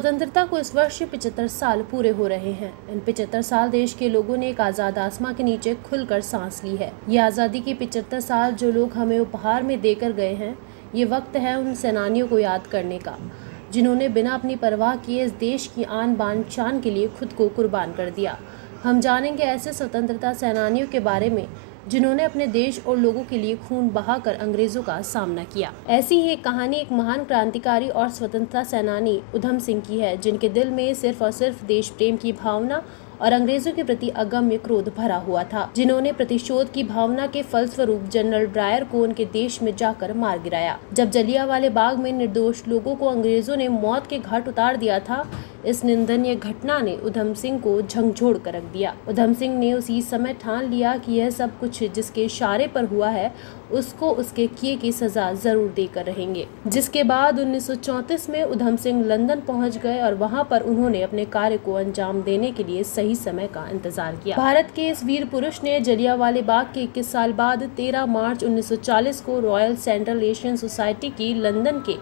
स्वतंत्रता को इस वर्ष 75 साल पूरे हो रहे हैं। इन 75 साल देश के लोगों ने एक आज़ाद आसमां के नीचे खुलकर सांस ली है। ये आज़ादी के 75 साल जो लोग हमें उपहार में देकर गए हैं, ये वक्त है उन सेनानियों को याद करने का, जिन्होंने बिना अपनी परवाह किए इस देश की आन बान शान के लिए खुद को कुर्बान कर दिया। हम जानेंगे ऐसे स्वतंत्रता सेनानियों के बारे में जिन्होंने अपने देश और लोगों के लिए खून बहाकर अंग्रेजों का सामना किया। ऐसी ही एक कहानी एक महान क्रांतिकारी और स्वतंत्रता सेनानी उधम सिंह की है, जिनके दिल में सिर्फ और सिर्फ देश प्रेम की भावना और अंग्रेजों के प्रति अगम्य क्रोध भरा हुआ था, जिन्होंने प्रतिशोध की भावना के फलस्वरूप जनरल डायर को उनके देश में जाकर मार गिराया। जब जलियांवाले बाग में निर्दोष लोगों को अंग्रेजों ने मौत के घाट उतार दिया था, इस निंदनीय घटना ने उधम सिंह को झकझोर कर रख दिया। उधम सिंह ने उसी समय ठान लिया कि यह सब कुछ जिसके इशारे पर हुआ है, उसको उसके किए की सजा जरूर देकर रहेंगे। जिसके बाद 1934 में उधम सिंह लंदन पहुंच गए और वहां पर उन्होंने अपने कार्य को अंजाम देने के लिए सही समय का इंतजार किया। भारत के इस वीर पुरुष ने जलियांवाले बाग के 21 साल बाद 13 मार्च 1940 को रॉयल सेंट्रल एशियन सोसाइटी की लंदन के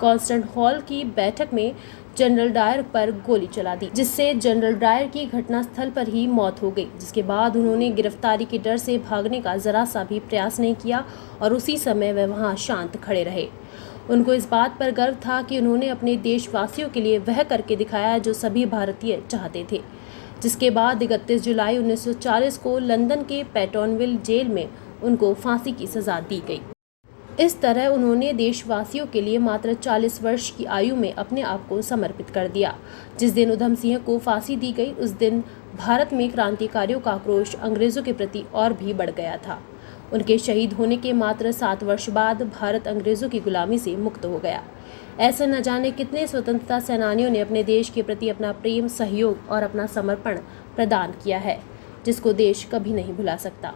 कॉन्स्टेंट हॉल की बैठक में जनरल डायर पर गोली चला दी, जिससे जनरल डायर की घटनास्थल पर ही मौत हो गई। जिसके बाद उन्होंने गिरफ्तारी के डर से भागने का जरा सा भी प्रयास नहीं किया और उसी समय वह वहां शांत खड़े रहे। उनको इस बात पर गर्व था कि उन्होंने अपने देशवासियों के लिए वह करके दिखाया जो सभी भारतीय चाहते थे। जिसके बाद 31 जुलाई 1940 को लंदन के पैटर्नविल जेल में उनको फांसी की सजा दी गई। इस तरह उन्होंने देशवासियों के लिए मात्र 40 वर्ष की आयु में अपने आप को समर्पित कर दिया। जिस दिन उधम सिंह को फांसी दी गई, उस दिन भारत में क्रांतिकारियों का आक्रोश अंग्रेजों के प्रति और भी बढ़ गया था। उनके शहीद होने के मात्र 7 वर्ष बाद भारत अंग्रेजों की गुलामी से मुक्त हो गया। ऐसे न जाने कितने स्वतंत्रता सेनानियों ने अपने देश के प्रति अपना प्रेम, सहयोग और अपना समर्पण प्रदान किया है, जिसको देश कभी नहीं भुला सकता।